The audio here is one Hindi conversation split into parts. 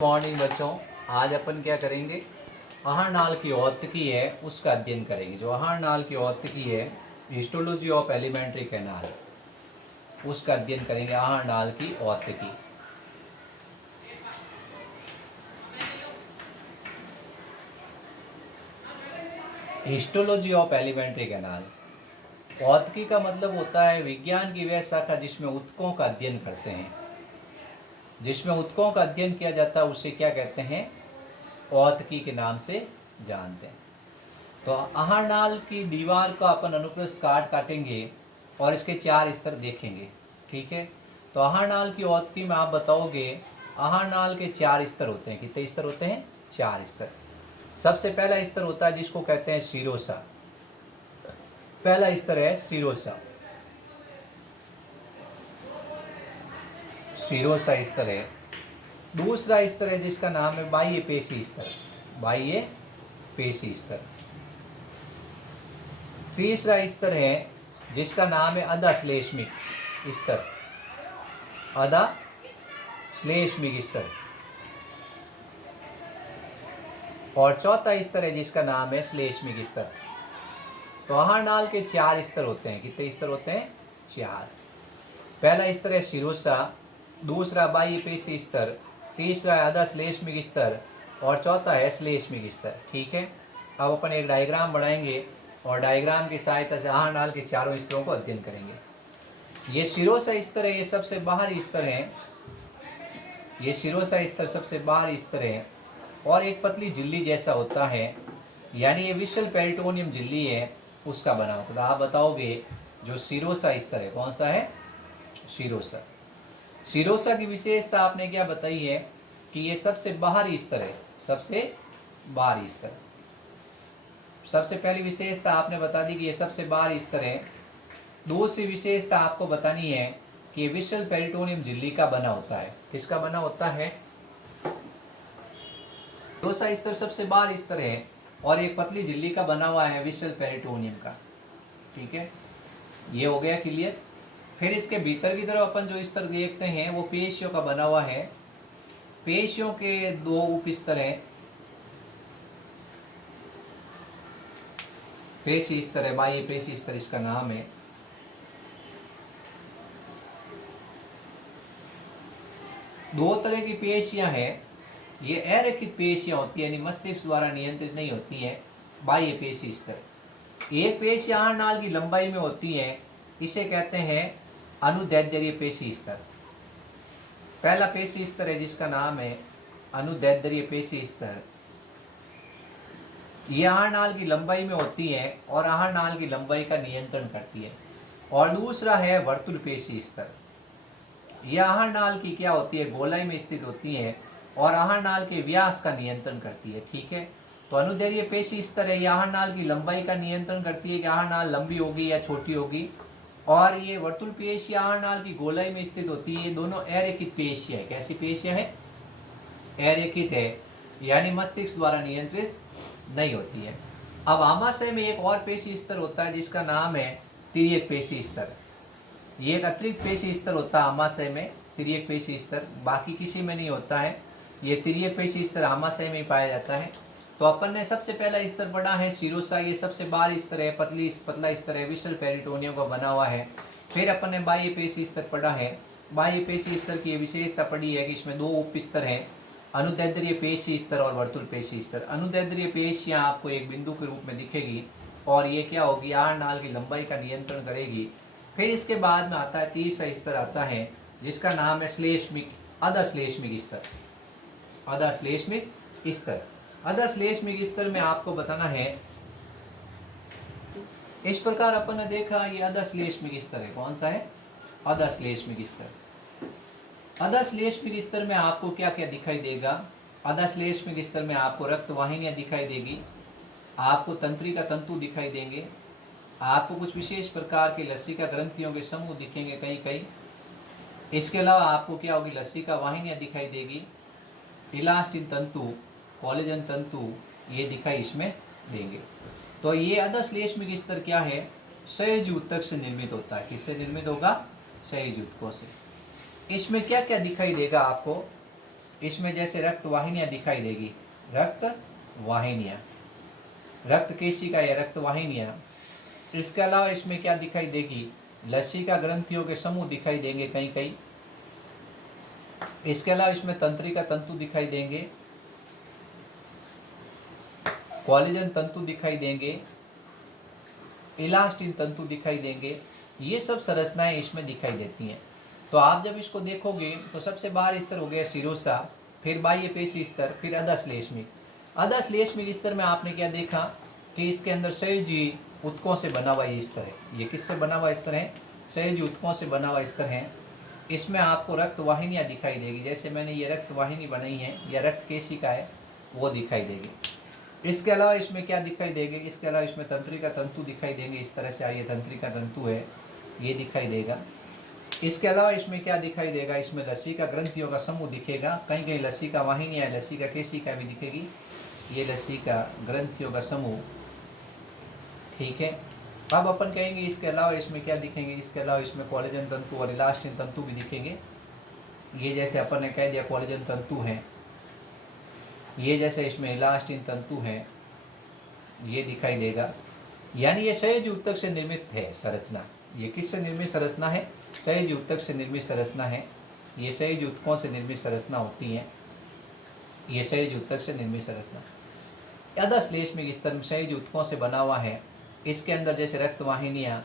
मॉर्निंग बच्चों, आज अपन क्या करेंगे? आहार नाल की औत्तिकी है उसका अध्ययन करेंगे। जो आहार नाल की औत्तिकी है, हिस्टोलॉजी ऑफ एलिमेंट्री कैनाल, उसका अध्ययन करेंगे। आहार नाल की औत्तिकी। हिस्टोलॉजी ऑफ एलिमेंट्री कैनाल, औत्तिकी का मतलब होता है विज्ञान की वह शाखा जिसमें ऊतकों का अध्ययन करते हैं। जिसमें ऊतकों का अध्ययन किया जाता है उसे क्या कहते हैं? औत्तिकी के नाम से जानते हैं। तो आहार नाल की दीवार का अपन अनुप्रस्थ काटेंगे और इसके 4 स्तर देखेंगे। ठीक है, तो आहार नाल की औत्तिकी में आप बताओगे आहार नाल के 4 स्तर होते हैं। कितने स्तर होते हैं? 4 स्तर। सबसे पहला स्तर होता है जिसको कहते हैं शिरोसा। पहला स्तर है शिरोसा। शिरोसा स्तर है। दूसरा स्तर है जिसका नाम है बाह्य पेशी स्तर। बाह्य पेशी स्तर। तीसरा स्तर है जिसका नाम है अधश्लेष्मिक स्तर। अधश्लेष्मिक स्तर। और चौथा स्तर है जिसका नाम है श्लेष्मिक स्तर। तो आहार नाल के 4 स्तर होते हैं। कितने स्तर होते हैं? 4। पहला स्तर है शिरोसा, दूसरा बाह्य पेशी स्तर, तीसरा है अधश्लेष्मिक स्तर और चौथा है श्लेष्मिक स्तर। ठीक है, अब अपन एक डायग्राम बनाएंगे और डायग्राम की सहायता से आहार नाल के चारों स्तरों को अध्ययन करेंगे। ये शिरोसा स्तर है, ये सबसे बाहरी स्तर है। ये शिरोसा स्तर सबसे बाहरी स्तर है और एक पतली झिल्ली जैसा होता है, यानी ये विशल पेरिटोनियम झिल्ली है उसका बना होता है। तो आप बताओगे जो शिरोसा स्तर है कौन सा है? शिरोसा। शिरोसा की विशेषता आपने क्या बताई है कि ये सबसे बाहरी स्तर है। सबसे बाहरी स्तर। सबसे पहली विशेषता आपने बता दी कि ये सबसे बाहरी स्तर है। दूसरी विशेषता आपको बतानी है कि ये विशल पेरिटोनियम झिल्ली का बना होता है। किसका बना होता है? शिरोसा स्तर सबसे बाहरी स्तर है और एक पतली झिल्ली का बना हुआ है विशल पेरिटोनियम का। ठीक है, ये हो गया क्लियर। फिर इसके भीतर की तरफ अपन जो स्तर देखते हैं वो पेशियों का बना हुआ है। पेशियों के 2 उप स्तर हैं। पेशी स्तर है, बाह्य पेशी स्तर इसका नाम है। दो तरह की पेशियां हैं। ये अरेखित पेशियां होती है, यानी मस्तिष्क द्वारा नियंत्रित नहीं होती हैं। बाह्य पेशी स्तर। एक पेशी आहार नाल की लंबाई में होती है, इसे कहते हैं अनुदैर्ध्य पेशी स्तर। पहला पेशी स्तर है जिसका नाम है अनुदैर्ध्य पेशी स्तर। यह आहार नाल की लंबाई में होती है और आहार नाल की लंबाई का नियंत्रण करती है। और दूसरा है वर्तुल पेशी स्तर। यह आहार नाल की क्या होती है? गोलाई में स्थित होती है और आहार नाल के व्यास का नियंत्रण करती है। ठीक है, तो अनुदैर्ध्य पेशी स्तर है, यह आहार नाल की लंबाई का नियंत्रण करती है कि आहार नाल लंबी होगी या छोटी होगी। और ये वर्तुल पेशी आहार नाल की गोलाई में स्थित होती है। ये दोनों अरेखित पेशियां है। कैसी पेशियां है? अरेखित है, यानी मस्तिष्क द्वारा नियंत्रित नहीं होती है। अब आमाशय में एक और पेशी स्तर होता है जिसका नाम है तिर्यक पेशी स्तर। ये एक अतिरिक्त पेशी स्तर होता है आमाशय में, तिर्यक पेशी स्तर। बाकी किसी में नहीं होता है। ये तिर्यक पेशी स्तर आमाशय में ही पाया जाता है। तो अपन ने सबसे पहला स्तर पढ़ा है शिरोसा। ये सबसे बाहरी स्तर है, पतला स्तर है, विशल पेरिटोनियम का बना हुआ है। फिर अपन ने बाह्य पेशी स्तर पढ़ा है। बाह्य पेशी स्तर की विशेषता पढ़ी है कि इसमें 2 उप स्तर हैं, अनुदैर्ध्य पेशी स्तर और वर्तुल पेशी स्तर। अनुदैर्ध्य पेशियां आपको एक बिंदु के रूप में दिखेगी और ये क्या होगी? आहार नाल की लंबाई का नियंत्रण करेगी। फिर इसके बाद में आता है तीसरा स्तर आता है जिसका नाम है श्लेष्मिक अधश्लेष्मिक स्तर। अधश्लेष्मिक स्तर। अधश्लेष्मिक स्तर में आपको बताना है, इस प्रकार अपन ने देखा ये अधश्लेष्मिक स्तर है। कौन सा है? अधश्लेष्मिक स्तर। अधश्लेष्मिक स्तर में आपको क्या क्या दिखाई देगा? अधश्लेष्मिक स्तर में आपको रक्त वाहिनियां दिखाई देगी, आपको तंत्रिका तंतु दिखाई देंगे, आपको कुछ विशेष प्रकार के लसिका ग्रंथियों के समूह दिखेंगे कहीं कहीं। इसके अलावा आपको क्या होगी? लसिका वाहिनियां दिखाई देगी, इलास्टिन तंतु, कोलेजन तंतु ये दिखाई इसमें देंगे। तो ये अधश्लेष्मिक स्तर क्या है? सहज ऊतक से निर्मित होता है। किससे निर्मित होगा? सहज ऊतकों से। इसमें क्या क्या दिखाई देगा आपको? इसमें जैसे रक्त वाहिनियाँ दिखाई देगी, रक्त वाहिनियाँ, रक्त केशिका या रक्त वाहिनियाँ। इसके अलावा इसमें क्या दिखाई देगी, लसिका ग्रंथियों के समूह दिखाई देंगे कहीं कहीं। इसके अलावा इसमें तंत्रिका तंतु दिखाई देंगे, कोलेजन तंतु दिखाई देंगे, इलास्टिन तंतु दिखाई देंगे। ये सब संरचनाएं इसमें दिखाई देती हैं। तो आप जब इसको देखोगे तो सबसे बाहर स्तर हो गया सिरोसा, फिर बाह्य पेशी स्तर, फिर अधश्लेष्मिक। अधश्लेष्मिक स्तर में आपने क्या देखा कि इसके अंदर संयोजी ऊतकों से बना हुआ ये स्तर है। ये किससे बना हुआ स्तर है, संयोजी ऊतकों से बना हुआ स्तर है। इसमें आपको रक्त वाहिनियाँ दिखाई देगी, जैसे मैंने ये रक्त वाहिनी बनाई है या रक्त केशिका है वो दिखाई देगी। इसके अलावा इसमें क्या दिखाई देंगे, इसके अलावा इसमें तंत्रिका तंतु दिखाई देंगे। इस तरह से आइए, तंत्रिका तंतु है ये दिखाई देगा। इसके अलावा इसमें क्या दिखाई देगा, इसमें लसिका ग्रंथियों का समूह दिखेगा, कहीं कहीं लसिका वाहिनी है, लसिका केशिका भी दिखेगी। ये लसिका ग्रंथियों का समूह, ठीक है। अब अपन कहेंगे इसके अलावा इसमें क्या दिखेंगे, इसके अलावा इसमें कोलेजन तंतु और इलास्टिन तंतु भी दिखेंगे। ये जैसे अपन ने कह दिया कोलेजन तंतु हैं, ये जैसे इसमें इलास्टिन तंतु हैं, ये दिखाई देगा। यानी ये संयोजी ऊतक से निर्मित है संरचना। ये किससे निर्मित संरचना है, संयोजी ऊतक से निर्मित संरचना है। ये संयोजी ऊतकों से निर्मित संरचना होती है, ये संयोजी ऊतक से निर्मित संरचना। अधश्लेष्मिक स्तर में संयोजी ऊतकों से बना हुआ है। इसके अंदर जैसे रक्त वाहिनियाँ,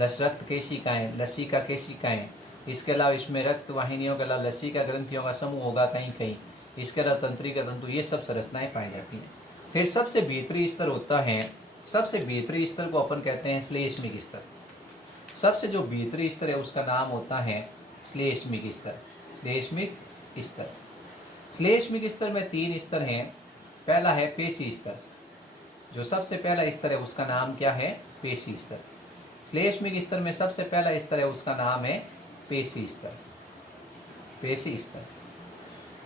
रक्त केशिकाएँ, लसिका केशिकाएँ। इसके अलावा इसमें रक्त वाहिनियों के अलावा लसिका ग्रंथियों का समूह होगा कहीं कहीं। इसके अलावा तंत्रिका तंतु, ये सब संरचनाएं पाई जाती हैं। फिर सबसे भीतरी स्तर होता है, सबसे भीतरी स्तर को अपन कहते हैं श्लेष्मिक स्तर। सबसे जो भीतरी स्तर है उसका नाम होता है श्लेष्मिक स्तर। श्लेष्मिक स्तर, श्लेष्मिक स्तर में 3 स्तर हैं। पहला है पेशी स्तर, जो सबसे पहला स्तर है उसका नाम क्या है, पेशी स्तर। श्लेष्मिक स्तर में सबसे पहला स्तर है उसका नाम है पेशी स्तर, पेशी स्तर।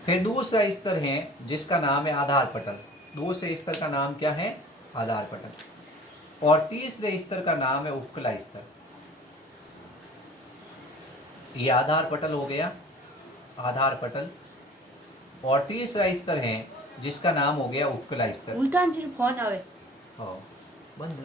फिर दूसरा स्तर है जिसका नाम है आधार पटल। दूसरे स्तर का नाम क्या है, आधार पटल। और तीसरे स्तर का नाम है उपकला स्तर। ये आधार पटल हो गया, आधार पटल। और तीसरा स्तर है जिसका नाम हो गया उपकला स्तर। उल्टा फोन आवे। हाँ, बंद।